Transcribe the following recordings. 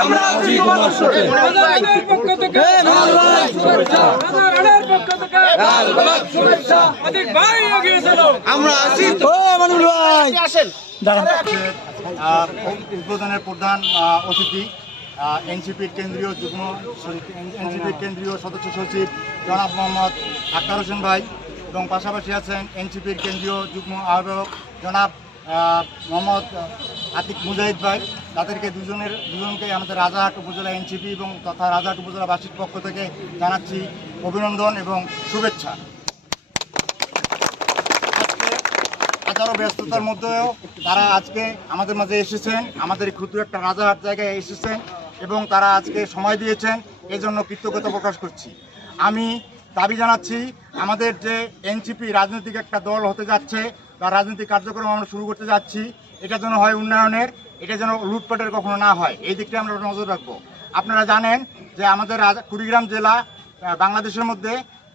আমরা আছি তোমাদের সাথে। রাজার পক্ষ থেকে শুভেচ্ছা, রাজার পক্ষ থেকে শুভেচ্ছা। আদিক ভাই এগিয়ে চলো, আমরা আছি তো। মানুল ভাই আসেন। উদ্বোধনের প্রধান অতিথি এনসিপির কেন্দ্রীয় এনসিপির কেন্দ্রীয় সদস্য সচিব জনাব মোহাম্মদ আক্তার হোসেন ভাই, এবং পাশাপাশি আছেন এনসিপির কেন্দ্রীয় যুগ্ম আহ্বায়ক জনাব মোহাম্মদ আতিক মুজাহিদ ভাই। তাদেরকে দুজনকে আমাদের রাজারহাট উপজেলা এনসিপি এবং তথা রাজারহাট উপজেলাবাসীর পক্ষ থেকে জানাচ্ছি অভিনন্দন এবং শুভেচ্ছা। হাজারো ব্যস্ততার মধ্যেও তারা আজকে আমাদের মাঝে এসেছেন, আমাদের ক্ষুদ্র একটা রাজারহাট জায়গায় এসেছেন এবং তারা আজকে সময় দিয়েছেন, এজন্য কৃতজ্ঞতা প্রকাশ করছি। আমি দাবি জানাচ্ছি আমাদের যে এনসিপি রাজনৈতিক একটা দল হতে যাচ্ছে বা রাজনৈতিক কার্যক্রম আমরা শুরু করতে যাচ্ছি, এটা যেন হয় উন্নয়নের, এটা যেন লুটপাটের কখনো না হয়, এই দিকটা আমরা নজর রাখবো। আপনারা জানেন যে আমাদের কুড়িগ্রাম জেলা বাংলাদেশের মধ্যে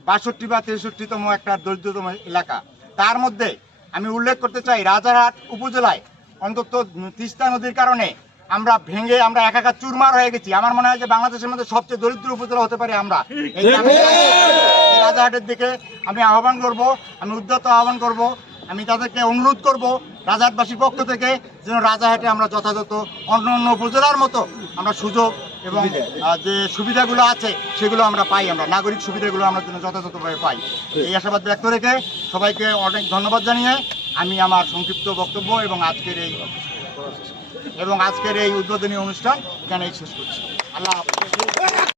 62 বা 63তম একটা দরিদ্রতম এলাকা। তার মধ্যে আমি উল্লেখ করতে চাই রাজারহাট উপজেলায় অন্তত তিস্তা নদীর কারণে আমরা ভেঙে আমরা একাকার চুরমার হয়ে গেছি। আমার মনে হয় যে বাংলাদেশের মধ্যে সবচেয়ে দরিদ্র উপজেলা হতে পারে আমরা। এই রাজারহাটের দিকে আমি আহ্বান করব, আমি উদ্যত আহ্বান করব, আমি তাদেরকে অনুরোধ করব রাজারহাটবাসীর পক্ষ থেকে যেন রাজারহাটে আমরা যথাযথ অন্য অন্য উপজেলার মতো আমরা সুযোগ এবং যে সুবিধাগুলো আছে সেগুলো আমরা পাই, আমরা নাগরিক সুবিধাগুলো আমরা যেন যথাযথভাবে পাই। এই আশাবাদ ব্যক্ত রেখে সবাইকে অনেক ধন্যবাদ জানিয়ে আমি আমার সংক্ষিপ্ত বক্তব্য এবং আজকের এই উদ্বোধনী অনুষ্ঠান এখানেই শেষ করছি। আল্লাহ হাফেজ।